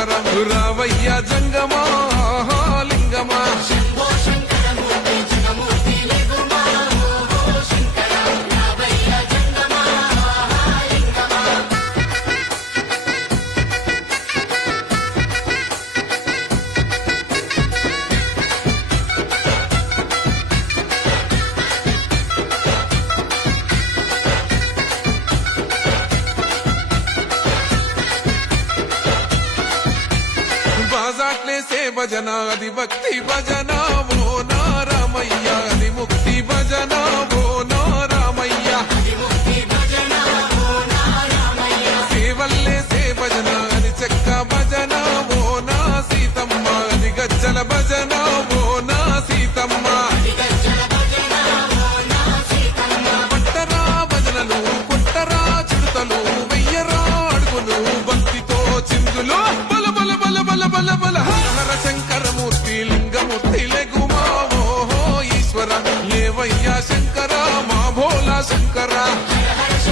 శంకరం రావయ్య జంగమా లింగమా బాజాట్లేసే భజన అది భక్తి భజన ఓ నారామయ్య అది ముక్తి భజన ఓ నారామయ్య సేవల్లేసే భజన అది చెక్క భజన ఓ నా సీతమ్మ అది గజ్జల భజన ఓ నా సీతమ్మ పట్టరా భజనలు పుట్టరా చిరుతలు వెయ్యరా అడుగులు భక్తితో చిందులు బల బల బల బల బల బల హర శంకరమూర్తి లింగమూర్తి లెగుమా ఓ ఈశ్వర లేవయ్యా శంకర